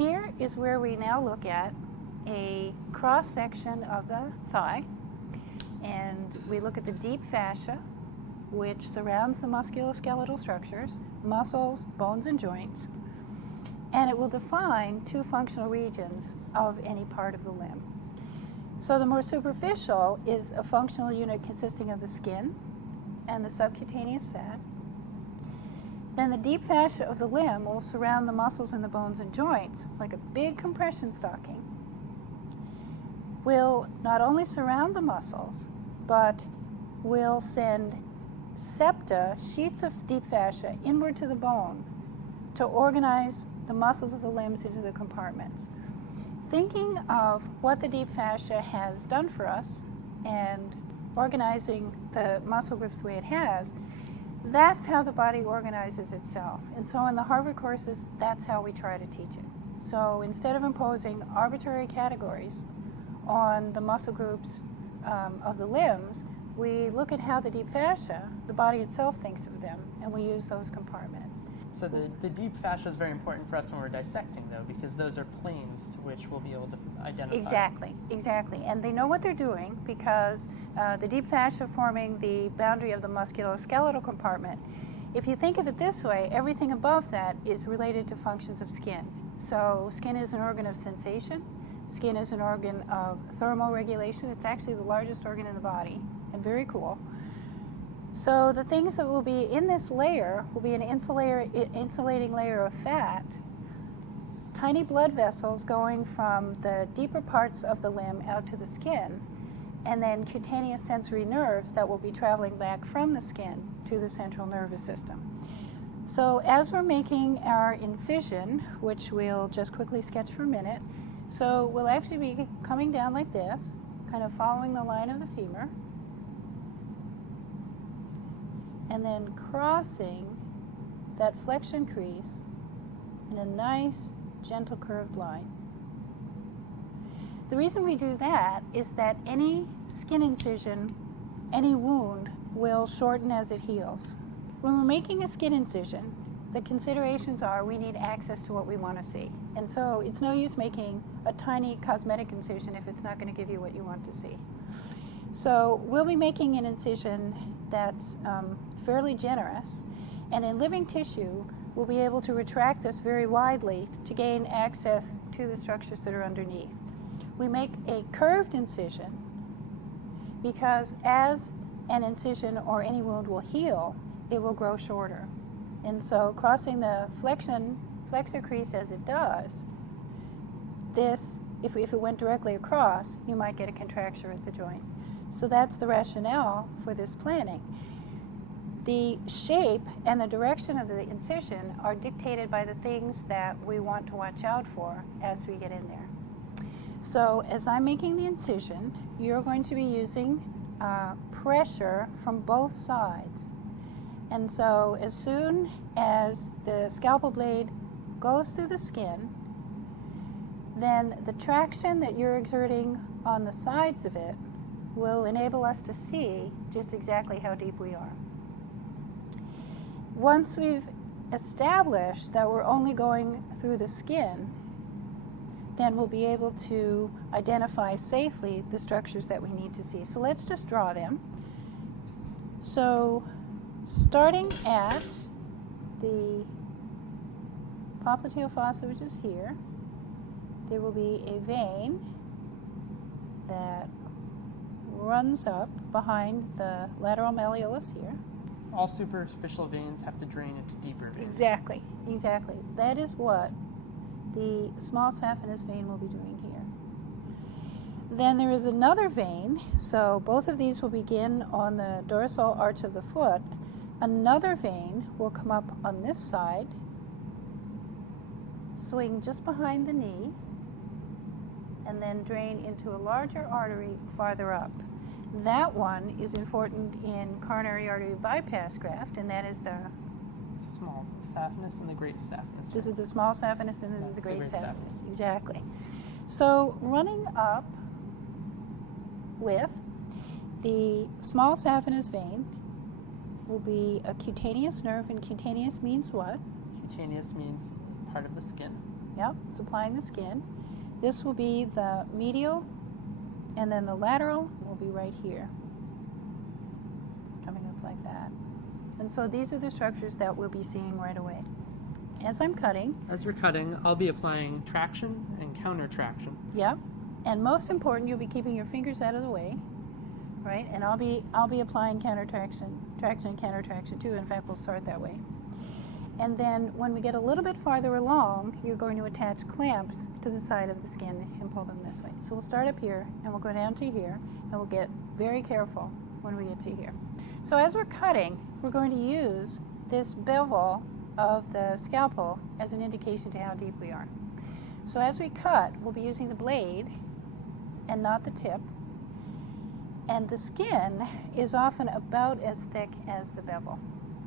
here is where we now look at a cross section of the thigh, and we look at the deep fascia, which surrounds the musculoskeletal structures, muscles, bones, and joints, and it will define two functional regions of any part of the limb. So the more superficial is a functional unit consisting of the skin and the subcutaneous fat. Then the deep fascia of the limb will surround the muscles and the bones and joints like a big compression stocking. Will not only surround the muscles, but will send septa, sheets of deep fascia, inward to the bone to organize the muscles of the limbs into the compartments. Thinking of what the deep fascia has done for us and organizing the muscle groups the way it has, that's how the body organizes itself. And so in the Harvard courses, that's how we try to teach it. So instead of imposing arbitrary categories on the muscle groups of the limbs, we look at how the deep fascia, the body itself, thinks of them, and we use those compartments. So the deep fascia is very important for us when we're dissecting, though, because those are planes to which we'll be able to identify. Exactly. And they know what they're doing because the deep fascia forming the boundary of the musculoskeletal compartment. If you think of it this way, everything above that is related to functions of skin. So skin is an organ of sensation. Skin is an organ of thermoregulation. It's actually the largest organ in the body, and very cool. So the things that will be in this layer will be an insulating layer of fat, tiny blood vessels going from the deeper parts of the limb out to the skin, and then cutaneous sensory nerves that will be traveling back from the skin to the central nervous system. So as we're making our incision, which we'll just quickly sketch for a minute, so we'll actually be coming down like this, kind of following the line of the femur, and then crossing that flexion crease in a nice, gentle curved line. The reason we do that is that any skin incision, any wound, will shorten as it heals. When we're making a skin incision, the considerations are we need access to what we want to see. And so it's no use making a tiny cosmetic incision if it's not going to give you what you want to see. So we'll be making an incision that's fairly generous, and in living tissue, we'll be able to retract this very widely to gain access to the structures that are underneath. We make a curved incision because as an incision or any wound will heal, it will grow shorter. And so crossing the flexor crease as it does, this, if it went directly across, you might get a contracture at the joint. So that's the rationale for this planning. The shape and the direction of the incision are dictated by the things that we want to watch out for as we get in there. So as I'm making the incision, you're going to be using pressure from both sides. And so as soon as the scalpel blade goes through the skin, then the traction that you're exerting on the sides of it will enable us to see just exactly how deep we are. Once we've established that we're only going through the skin, then we'll be able to identify safely the structures that we need to see. So let's just draw them. So starting at the popliteal fossa, which is here, there will be a vein that runs up behind the lateral malleolus here. All superficial veins have to drain into deeper veins. Exactly. That is what the small saphenous vein will be doing here. Then there is another vein, so both of these will begin on the dorsal arch of the foot. Another vein will come up on this side, swing just behind the knee, and then drain into a larger artery farther up. That one is important in coronary artery bypass graft, and that is the small saphenous and the great saphenous. This is the small saphenous, and this is the great saphenous. Exactly. So running up with the small saphenous vein will be a cutaneous nerve, and cutaneous means what? Cutaneous means part of the skin. Yep, supplying the skin. This will be the medial, and then the lateral will be right here, coming up like that. And so these are the structures that we'll be seeing right away. As I'm cutting, As we're cutting, I'll be applying traction and counter traction. yep, and most important, you'll be keeping your fingers out of the way, right? And I'll be applying counter traction, and counter traction too. In fact, we'll start that way. And then when we get a little bit farther along, you're going to attach clamps to the side of the skin and pull them this way. So we'll start up here and we'll go down to here, and we'll get very careful when we get to here. So as we're cutting, we're going to use this bevel of the scalpel as an indication to how deep we are. So as we cut, we'll be using the blade and not the tip. And the skin is often about as thick as the bevel.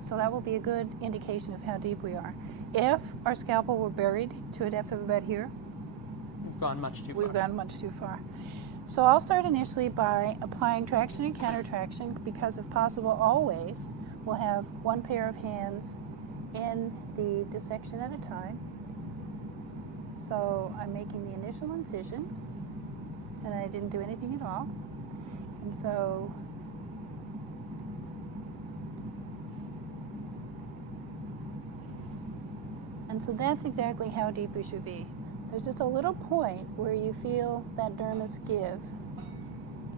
So that will be a good indication of how deep we are. If our scalpel were buried to a depth of about here, We've gone much too far. we've gone much too far. So I'll start initially by applying traction and counter traction, because if possible always, we'll have one pair of hands in the dissection at a time. So I'm making the initial incision, and I didn't do anything at all. And so that's exactly how deep we should be. There's just a little point where you feel that dermis give.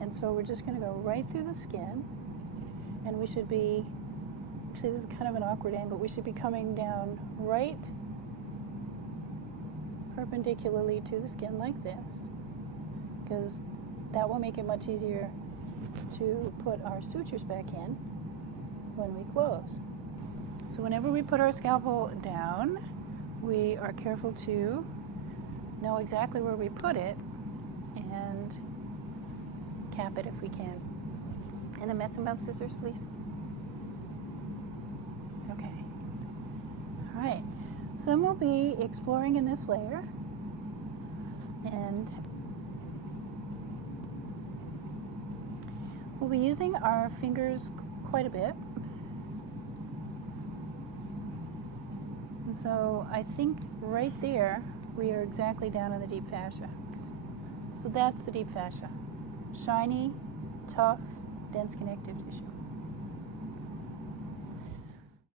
And so we're just going to go right through the skin, and we should be, actually this is kind of an awkward angle, we should be coming down right perpendicularly to the skin like this, because that will make it much easier to put our sutures back in when we close. So whenever we put our scalpel down, we are careful to know exactly where we put it and cap it if we can. And then Metz and Bob scissors, please. Okay. All right. So then we'll be exploring in this layer, and we'll be using our fingers quite a bit. And so I think right there we are exactly down in the deep fascia. So that's the deep fascia. Shiny, tough, dense connective tissue.